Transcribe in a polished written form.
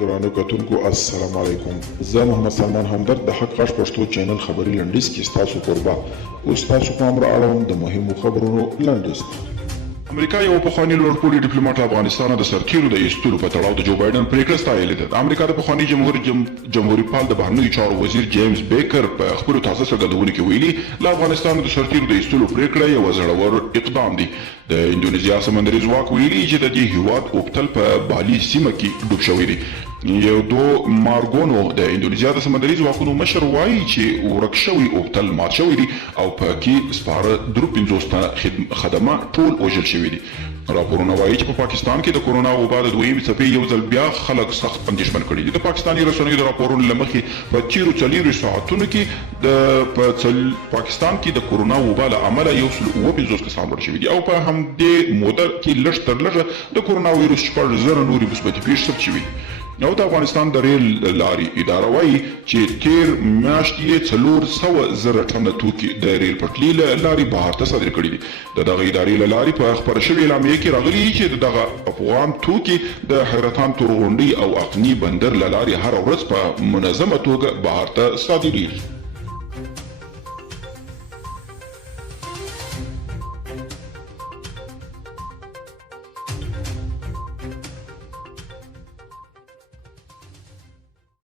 درانه کتونکو السلام علیکم. زه محمد سلمان همدرد د حق غږ پښتو چینل خبري لنډیز کې ستاسو کوربه اوس تاسو پام را اړوم د مهمو خبرونو لنډیز. امریکا یو پخوانی لوړپوړي ډیپلوماټ افغانستان د سرتیرو د ایستلو په تړاو د جو بایدن پریکړه ستایلې ده. د امریکا د پخواني جمهوریت پال د بهرنیو چارو وزیر جیمز بیکر په خپلو تازه څرګندونو کې ویلي له افغانستان د سرتیرو د ایستلو پریکړه یو زړور اقدام دی. د اندونیزیا سمندري ځواک ویلي چې د دې هیواد اوبتل په بالي سیمه کې ډوب شوی دی. یو دو مارګونو د اندونیزیا د سمندري ځواکونو مشر وایي چې ورک شوی اوبتل مات شوی دی او په کې سپاره 53 تنه خدمه ټول وژل شوي دي. راپورونه وایي چې په پاکستان کې د کورونا وبا د دویمې څپې یو ځل بیا خلک سخت اندېښمن کړي دي. د پاکستاني رسنیو د راپورونو له مخې په تیرو 4 ساعتونو کې د پاکستان کې د کورونا وبا له امله 150 کسان مړه شوي دي او په همدې موده کې لږ تر لږه د کورونا ویروس 4,000 نورې مثبتې پیښې ثبت شوي دي. نو د افغانستان د ریل لارې اداره وایي چې تیر میاشت یې 400,000 ټنه توکي د ریل پټلۍ له لارې بهر ته صادر کړي دي. د دغه ادارې له لارې په خپره شوې اعلامیه کې راغلي چې دغه افغان توکي د حیرتان تورغونډۍ او اقني بندر له لارې هره ورځ په منظمه توګه بهر ته صادریږي.